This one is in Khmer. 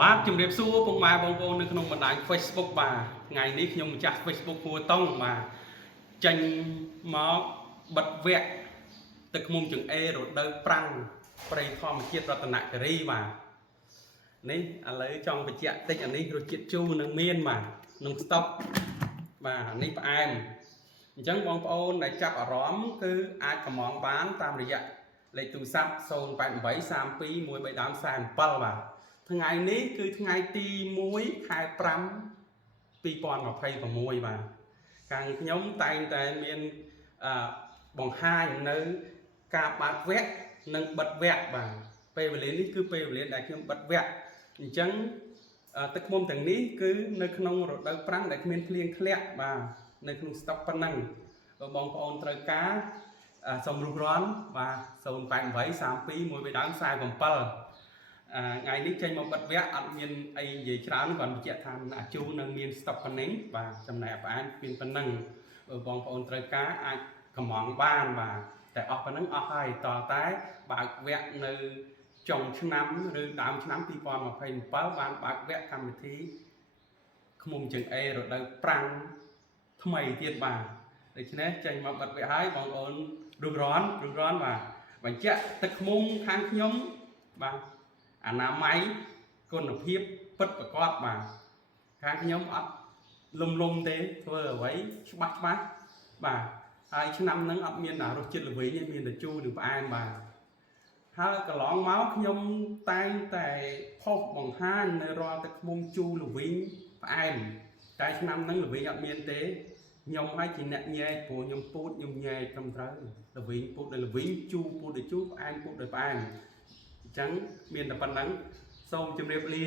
បាទជំរាបសួរពុកម៉ែបងប្អូននៅក្នុងបណ្ដាញ Facebook បាទថ្ងៃនេះខ្ញុំម្ចាស់ Facebook គួរតង់បាទចេញមកបិទវគ្គទឹកឃ្មុំចង្អេររដូវប្រាំងព្រៃធម្មជាតិរតនគិរីបាទនេះឥឡូវចង់បញ្ជាក់តិចអានេះរសជាតិជូរនឹងមានបាទនឹងស្តុកបាទនេះផ្អែមអញ្ចឹងបងប្អូនដែលចាប់អារម្មណ៍គឺអាចកម្មងបានតាមរយៈលេខទូរស័ព្ទ088 32 13347បាទថ្ងៃនេះគឺថ្ងៃទី1ខែ5 2026បាទខាងខ្ញុំតែងតែមានបង្ហាញនៅការបើកវគ្គនិងបិទវគ្គបាទពេលវេលានេះគឺពេលវេលាដែលខ្ញុំបិទវគ្គអញ្ចឹងទឹកឃ្មុំទាំងនេះគឺនៅក្នុងរដូវប្រាំងដែលគ្មានភ្លៀងធ្លាក់បាទនៅក្នុងស្តុកប៉ុណ្ណឹងបើបងប្អូនត្រូវការសូមរុះរាន់បាទ088 32 13347ថ្ងៃនេះចេញមកបិទវគ្គអត់មានអីនិយាយច្រើនគាត់បញ្ជាក់ថាអាជូរនៅមានស្តុកប៉ុណ្ណឹងបាទចំណែកផ្អែមមានប៉ុណ្ណឹងបើបងប្អូនត្រូវការអាចកម្មងបានបាទតែអស់ប៉ុណ្ណឹងអស់ហើយតតែបើកវគ្គនៅចុងឆ្នាំឬដើមឆ្នាំ2027បានបើកវគ្គកម្មវិធីឃ្មុំចង្អេររដូវប្រាំងថ្មីទៀតបាទដូច្នេះចេញមកបិទវគ្គហើយបងប្អូនរុះរាន់បាទបញ្ជាក់ទឹកឃ្មុំខាងខ្ញុំបាទអនាម័យគុណភាពពិតប្រាកដបាទខាងខ្ញុំអត់លំទេធ្វើអ្វីច្បាស់បាទហើយឆ្នាំហ្នឹងអត់មានរសជាតិល្វីងទេមានតែជូរនិងផ្អែមបាទហើយកន្លងមកខ្ញុំតែងតែផុសបង្ហាញនៅរាល់ទឹកឃ្មុំជូរល្វីងផ្អែមតែឆ្នាំហ្នឹងល្វីងអត់មានទេខ្ញុំហើយជាអ្នកញែកព្រោះខ្ញុំពូតខ្ញុំញែកត្រឹមត្រូវល្វីងពូតដោយល្វីងជូរពូតដោយជូរផ្អែមពូតដោយផ្អែមអញ្ចឹងមានតែប៉ុណ្្នឹងសូមជម្រាបលា